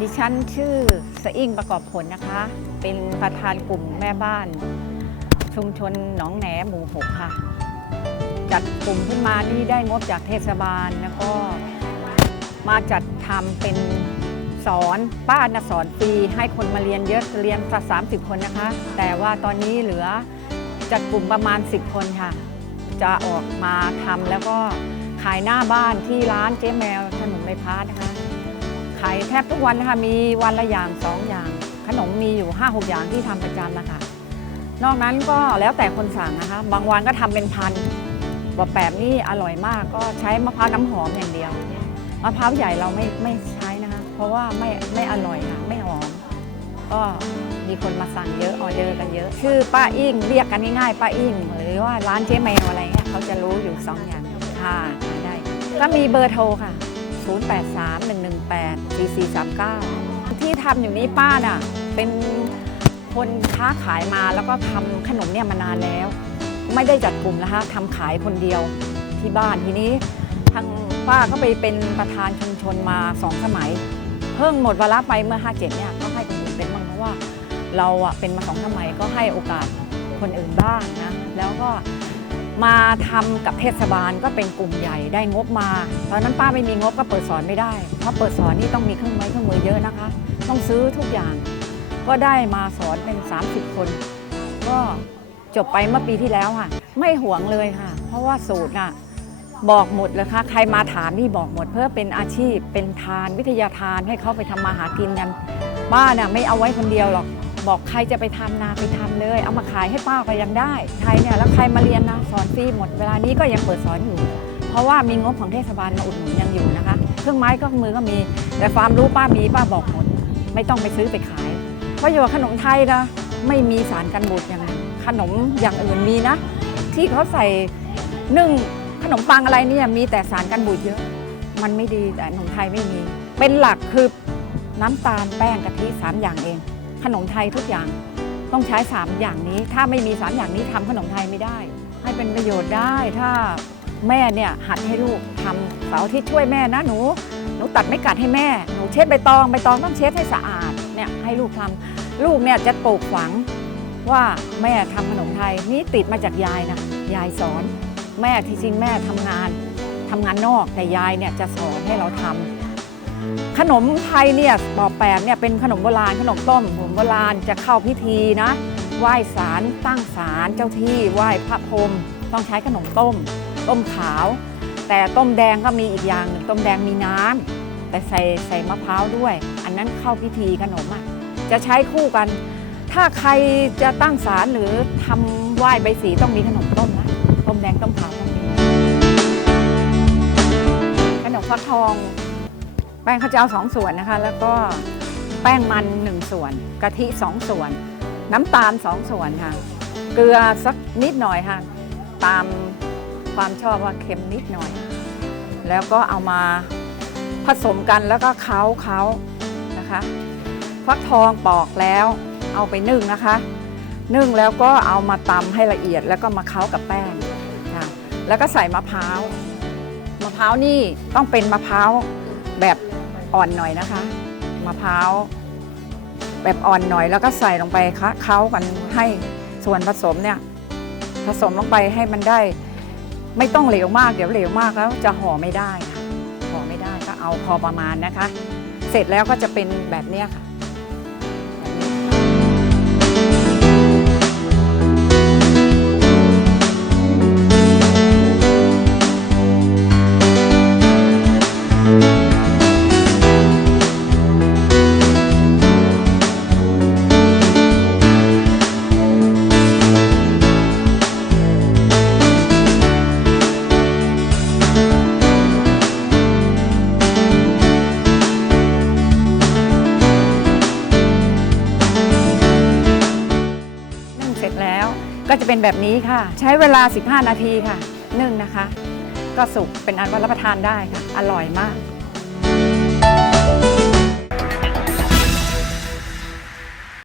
ดิฉันชื่อสอิ่งประกอบผลนะคะ เป็นประธานกลุ่มแม่บ้าน ชุมชนหนองแหนหมู่หกค่ะ จัดกลุ่มขึ้นมานี่ได้งบจากเทศบาลแล้วก็มาจัดทำเป็นสอนป้านะสอนฟรีให้คนมาเรียนเยอะเรียนสักสามสิบคนนะคะ แต่ว่าตอนนี้เหลือจัดกลุ่มประมาณ 10 คนค่ะ จะออกมาทำแล้วก็ขายหน้าบ้านที่ร้านเจ๊แมวถนนในพานะคะ ขายแทบทุกวันนะคะมีวันละอย่างสองอย่าง ขนมมีอยู่ 5 6 อย่างที่ทำประจำนะคะ นอกนั้นก็แล้วแต่คนสั่งนะคะ บางวันก็ทำเป็นพันบะแปบนี่อร่อยมากก็ใช้มะพร้าวน้ำหอมอย่างเดียวมะพร้าวใหญ่เราไม่ไม่ใช้นะคะ เพราะว่าไม่ไม่อร่อยค่ะไม่หอม ก็มีคนมาสั่งเยอะออเดอร์กันเยอะ ชื่อป้าอิ่งเรียกกันง่ายๆป้าอิ่งหรือว่าร้านเจ๊แมวอะไรเงี้ยเขาจะรู้อยู่สองอย่างค่ะได้ก็มีเบอร์โทรค่ะ 0831184439 ที่ทำอยู่นี้ป้าน่ะเป็นคนค้าขายมาแล้วก็ทำขนมเนี่ยมานานแล้ว ไม่ได้จัดกลุ่มนะคะทำขายคนเดียวที่บ้านทีนี้ทางป้าก็ไปเป็นประธานชุมชนมาสองสมัย เพิ่งหมดวาระไปเมื่อ 57 เนี่ยก็ให้คนอื่นเป็นบ้างเพราะว่าเราอะเป็นมาสองสมัยก็ให้โอกาสคนอื่นบ้างนะแล้วก็ มาทำกับเทศบาลก็เป็นกลุ่มใหญ่ได้งบมา ตอนนั้นป้าไม่มีงบก็เปิดสอนไม่ได้ เพราะเปิดสอนนี่ต้องมีเครื่องไม้เครื่องมือเยอะนะคะ ต้องซื้อทุกอย่าง ก็ได้มาสอนเป็น 30 คน ก็จบไปเมื่อปีที่แล้วค่ะ ไม่หวงเลยค่ะ เพราะว่าสูตรน่ะบอกหมดเลยค่ะ ใครมาถามนี่บอกหมด เพื่อเป็นอาชีพเป็นทานวิทยาทานให้เขาไปทำมาหากินกันป้าน่ะไม่เอาไว้คนเดียวหรอก บอกใครจะไปทำนาไปทำเลย เอามาขายให้ป้าก็ยังได้ใครเนี่ยแล้วใครมาเรียนนะสอนฟรีหมดเวลานี้ก็ยังเปิดสอนอยู่ เพราะว่ามีงบของเทศบาลมาอุดหนุนยังอยู่นะคะ เครื่องไม้เครื่องมือก็มี แต่ความรู้ป้ามีป้าบอกหมด ไม่ต้องไปซื้อไปขาย เพราะอยู่ขนมไทยนะไม่มีสารกันบูดอย่างขนมอย่างอื่นมีนะ ที่เขาใส่นึ่งขนมปังอะไรเนี่ยมีแต่สารกันบูดเยอะ มันไม่ดีแต่ขนมไทยไม่มี เป็นหลักคือน้ำตาลแป้งกะทิสามอย่างเอง ขนมไทยทุกอย่างต้องใช้ 3 อย่างนี้ ถ้าไม่มี 3 อย่างนี้ทำขนมไทยไม่ได้ ให้เป็นประโยชน์ได้ ถ้าแม่เนี่ยหัดให้ลูกทำเสาร์อาที่ช่วยแม่นะหนู หนูตัดไม่กัดให้แม่ หนูเช็ดใบตองใบตองต้องเช็ดให้สะอาดเนี่ยให้ลูกทำลูกเนี่ยจะปลูกฝังว่าแม่ทำขนมไทยนี่ติดมาจากยายนะยายสอน แม่ที่จริงแม่ทำงานทำงานนอกแต่ยายเนี่ยจะสอนให้เราทำ ขนมไทยเนี่ยปอแปบเนี่ยเป็นขนมโบราณขนมต้มขนมโบราณจะเข้าพิธีนะไหว้ศาลตั้งศาลเจ้าที่ไหว้พระพรหมต้องใช้ขนมต้ม ต้มขาว แต่ต้มแดงก็มีอีกอย่างหนึ่งต้มแดงมีน้ำแต่ใส่ใส่มะพร้าวด้วย อันนั้นเข้าพิธีขนมอะจะใช้คู่กัน ถ้าใครจะตั้งศาลหรือทำไหว้ใบสีต้องมีขนมต้มนะต้มแดงต้มขาวต้องมีขนมฟักทอง แป้งข้าวเจ้าสองส่วนนะคะ แล้วก็แป้งมันหนึ่งส่วน กะทิสองส่วน น้ำตาลสองส่วนค่ะ เกลือสักนิดหน่อยค่ะ ตามความชอบว่าเค็มนิดหน่อย แล้วก็เอามาผสมกันแล้วก็เค้าเค้านะคะฟักทองปอกแล้วเอาไปนึ่งนะคะ นึ่งแล้วก็เอามาตำให้ละเอียดแล้วก็มาเค้ากับแป้งค่ะแล้วก็ใส่มะพร้าวมะพร้าวนี่ต้องเป็นมะพร้าว แบบอ่อนหน่อยนะคะมะพร้าวแบบอ่อนหน่อยแล้วก็ใส่ลงไปคะเค้ากันให้ส่วนผสมเนี่ยผสมลงไปให้มันได้ ไม่ต้องเหลวมากเดี๋ยวเหลวมากแล้วจะห่อไม่ได้ค่ะห่อไม่ได้ก็เอาพอประมาณนะคะ เสร็จแล้วก็จะเป็นแบบนี้ค่ะ ก็จะเป็นแบบนี้ค่ะ ใช้เวลา 15 นาทีค่ะนึ่งนะคะ ก็สุกเป็นอันว่ารับประทานได้ค่ะ อร่อยมาก